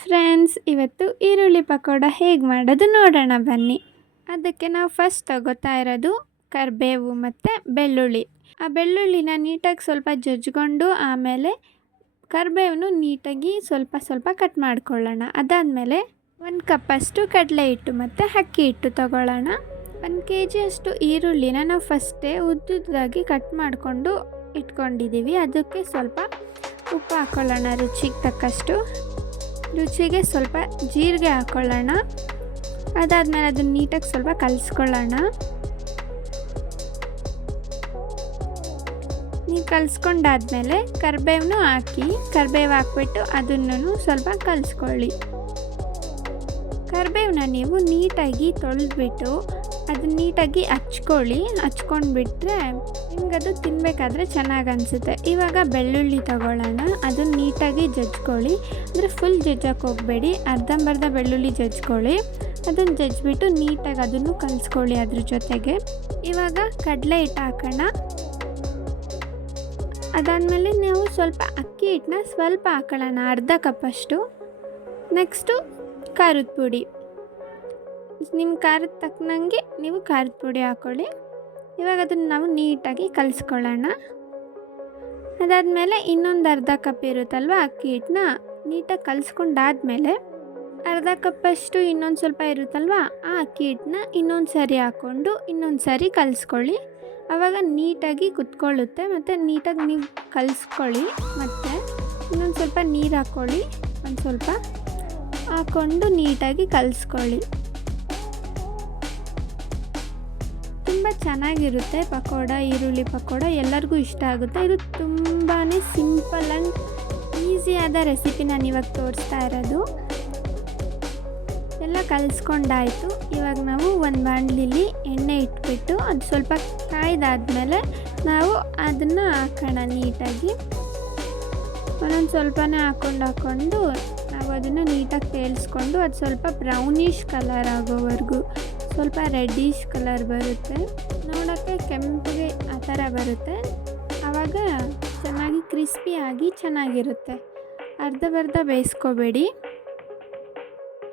Friends ಇವತ್ತು ಈರುಳ್ಳಿ ಪಕೋಡ ಹೇಗೆ ಮಾಡೋದು ನೋಡೋಣ ಬನ್ನಿ. ಅದಕ್ಕೆ ನಾವು ಫಸ್ಟ್ ತಗೋತಾ ಇರೋದು ಕರಿಬೇವು ಮತ್ತು ಬೆಳ್ಳುಳ್ಳಿ. ಆ ಬೆಳ್ಳುಳ್ಳಿನ ನೀಟಾಗಿ ಸ್ವಲ್ಪ ಜಜ್ಕೊಂಡು ಆಮೇಲೆ ಕರಿಬೇವನ್ನು ನೀಟಾಗಿ ಸ್ವಲ್ಪ ಸ್ವಲ್ಪ ಕಟ್ ಮಾಡ್ಕೊಳ್ಳೋಣ. ಅದಾದಮೇಲೆ ಒಂದು ಕಪ್ಪಷ್ಟು ಕಡಲೆ ಹಿಟ್ಟು ಮತ್ತು ಅಕ್ಕಿ ಹಿಟ್ಟು ತಗೊಳ್ಳೋಣ. ಒಂದು ಕೆ ಜಿಯಷ್ಟು ಈರುಳ್ಳಿನ ನಾವು ಫಸ್ಟೇ ಉದ್ದುದ್ದಾಗಿ ಕಟ್ ಮಾಡಿಕೊಂಡು ಇಟ್ಕೊಂಡಿದ್ದೀವಿ. ಅದಕ್ಕೆ ಸ್ವಲ್ಪ ಉಪ್ಪು ಹಾಕ್ಕೊಳ್ಳೋಣ ರುಚಿಗೆ ತಕ್ಕಷ್ಟು. ರುಚಿಗೆ ಸ್ವಲ್ಪ ಜೀರಿಗೆ ಹಾಕ್ಕೊಳ್ಳೋಣ ಅದಾದಮೇಲೆ ಅದನ್ನು ನೀಟಾಗಿ ಸ್ವಲ್ಪ ಕಲಿಸ್ಕೊಳ್ಳೋಣ. ನೀವು ಕಲಿಸ್ಕೊಂಡಾದ್ಮೇಲೆ ಕರಿಬೇವನು ಹಾಕಿ, ಕರಿಬೇವು ಹಾಕ್ಬಿಟ್ಟು ಅದನ್ನು ಸ್ವಲ್ಪ ಕಲಿಸ್ಕೊಳ್ಳಿ. ಕರಿಬೇವನ್ನ ನೀವು ನೀಟಾಗಿ ತೊಳೆದ್ಬಿಟ್ಟು ಅದನ್ನ ನೀಟಾಗಿ ಹಚ್ಕೊಳ್ಳಿ. ಹಚ್ಕೊಂಡ್ಬಿಟ್ರೆ ಅದು ತಿನ್ನಬೇಕಾದ್ರೆ ಚೆನ್ನಾಗಿ ಅನಿಸುತ್ತೆ. ಇವಾಗ ಬೆಳ್ಳುಳ್ಳಿ ತಗೊಳ್ಳೋಣ. ಅದನ್ನ ನೀಟಾಗಿ ಜಜ್ಕೊಳ್ಳಿ. ಅಂದರೆ ಫುಲ್ ಜಜ್ಜಕ್ಕೆ ಹೋಗಬೇಡಿ. ಅರ್ಧಂಬರ್ಧ ಬೆಳ್ಳುಳ್ಳಿ ಜಜ್ಕೊಳ್ಳಿ. ಅದನ್ನು ಜಜ್ಬಿಟ್ಟು ನೀಟಾಗಿ ಅದನ್ನು ಕಲಿಸ್ಕೊಳ್ಳಿ ಅದ್ರ ಜೊತೆಗೆ. ಇವಾಗ ಕಡಲೆ ಹಿಟ್ಟು ಹಾಕೋಣ. ಅದಾದಮೇಲೆ ನಾವು ಸ್ವಲ್ಪ ಅಕ್ಕಿ ಹಿಟ್ಟನ್ನ ಸ್ವಲ್ಪ ಹಾಕೊಳ್ಳೋಣ. ಅರ್ಧ ಕಪ್ಪಷ್ಟು ನೆಕ್ಸ್ಟು ಖಾರದ ಪುಡಿ. ನಿಮ್ಮ ಖಾರದ ತಕ್ಕನಂಗೆ ನೀವು ಖಾರದ ಪುಡಿ ಹಾಕ್ಕೊಳ್ಳಿ ಇವಾಗ ಅದನ್ನು ನಾವು ನೀಟಾಗಿ ಕಲಿಸ್ಕೊಳ್ಳೋಣ. ಅದಾದಮೇಲೆ ಇನ್ನೊಂದು ಅರ್ಧ ಕಪ್ ಇರುತ್ತಲ್ವ ಅಕ್ಕಿ ಹಿಟ್ಟನ್ನ ನೀಟಾಗಿ ಕಲಿಸ್ಕೊಂಡಾದ್ಮೇಲೆ ಅರ್ಧ ಕಪ್ಪಷ್ಟು ಇನ್ನೊಂದು ಸ್ವಲ್ಪ ಇರುತ್ತಲ್ವ, ಆ ಅಕ್ಕಿ ಹಿಟ್ಟನ್ನ ಇನ್ನೊಂದು ಸರಿ ಹಾಕ್ಕೊಂಡು ಇನ್ನೊಂದು ಸರಿ ಕಲಿಸ್ಕೊಳ್ಳಿ. ಆವಾಗ ನೀಟಾಗಿ ಕುತ್ಕೊಳ್ಳುತ್ತೆ ಮತ್ತು ನೀಟಾಗಿ ನೀವು ಕಲಿಸ್ಕೊಳ್ಳಿ ಮತ್ತು ಇನ್ನೊಂದು ಸ್ವಲ್ಪ ನೀರು ಹಾಕ್ಕೊಳ್ಳಿ, ಒಂದು ಸ್ವಲ್ಪ ಹಾಕ್ಕೊಂಡು ನೀಟಾಗಿ ಕಲಿಸ್ಕೊಳ್ಳಿ. ತುಂಬ ಚೆನ್ನಾಗಿರುತ್ತೆ. ಪಕೋಡ, ಈರುಳ್ಳಿ ಪಕೋಡ ಎಲ್ಲರಿಗೂ ಇಷ್ಟ ಆಗುತ್ತೆ. ಇದು ತುಂಬಾ ಸಿಂಪಲ್ ಆ್ಯಂಡ್ ಈಸಿಯಾದ ರೆಸಿಪಿ ನಾನು ಇವಾಗ ತೋರಿಸ್ತಾ ಇರೋದು. ಎಲ್ಲ ಕಲಿಸ್ಕೊಂಡಾಯಿತು. ಇವಾಗ ನಾವು ಒಂದು ಬಾಣಲಿಲಿ ಎಣ್ಣೆ ಇಟ್ಬಿಟ್ಟು ಅದು ಸ್ವಲ್ಪ ಕಾಯ್ದಾದ್ಮೇಲೆ ನಾವು ಅದನ್ನು ಹಾಕೋಣ ನೀಟಾಗಿ. ಒಂದೊಂದು ಸ್ವಲ್ಪನೇ ಹಾಕ್ಕೊಂಡು ಹಾಕ್ಕೊಂಡು ನಾವು ಅದನ್ನು ನೀಟಾಗಿ ತೇಲಿಸ್ಕೊಂಡು ಅದು ಸ್ವಲ್ಪ ಬ್ರೌನಿಷ್ ಕಲರ್ ಆಗೋವರೆಗೂ ಸ್ವಲ್ಪ ರೆಡ್ಡಿಶ್ ಕಲರ್ ಬರುತ್ತೆ. ನೋಡೋಕ್ಕೆ ಕೆಂಪಿಗೆ ಆ ಥರ ಬರುತ್ತೆ. ಆವಾಗ ಚೆನ್ನಾಗಿ ಕ್ರಿಸ್ಪಿಯಾಗಿ ಚೆನ್ನಾಗಿರುತ್ತೆ. ಅರ್ಧಬರ್ಧ ಬೇಯಿಸ್ಕೋಬೇಡಿ.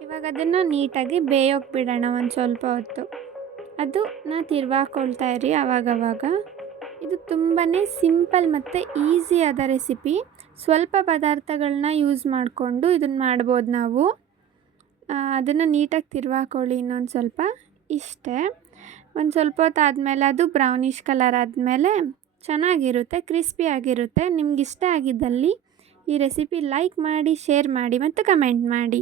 ಇವಾಗ ಅದನ್ನು ನೀಟಾಗಿ ಬೇಯೋಕೆ ಬಿಡೋಣ ಒಂದು ಸ್ವಲ್ಪ ಹೊತ್ತು. ಅದು ನಾ ತಿರ್ವಾಕೊಳ್ತಾ ಇರಿ ಆವಾಗವಾಗ. ಇದು ತುಂಬಾ ಸಿಂಪಲ್ ಮತ್ತು ಈಸಿಯಾದ ರೆಸಿಪಿ ಸ್ವಲ್ಪ ಪದಾರ್ಥಗಳನ್ನ ಯೂಸ್ ಮಾಡಿಕೊಂಡು ಇದನ್ನು ಮಾಡ್ಬೋದು ನಾವು. ಅದನ್ನು ನೀಟಾಗಿ ತಿರುವಾಕೊಳ್ಳಿ ಇನ್ನೊಂದು ಸ್ವಲ್ಪ. ಇಷ್ಟೇ. ಒಂದು ಸ್ವಲ್ಪ ಹೊತ್ತು ಆದಮೇಲೆ ಅದು ಬ್ರೌನಿಷ್ ಕಲರ್ ಆದಮೇಲೆ ಚೆನ್ನಾಗಿರುತ್ತೆ ಕ್ರಿಸ್ಪಿಯಾಗಿರುತ್ತೆ ನಿಮ್ಗೆ ಇಷ್ಟ ಆಗಿದ್ದಲ್ಲಿ ಈ ರೆಸಿಪಿ ಲೈಕ್ ಮಾಡಿ ಶೇರ್ ಮಾಡಿ ಮತ್ತು ಕಮೆಂಟ್ ಮಾಡಿ.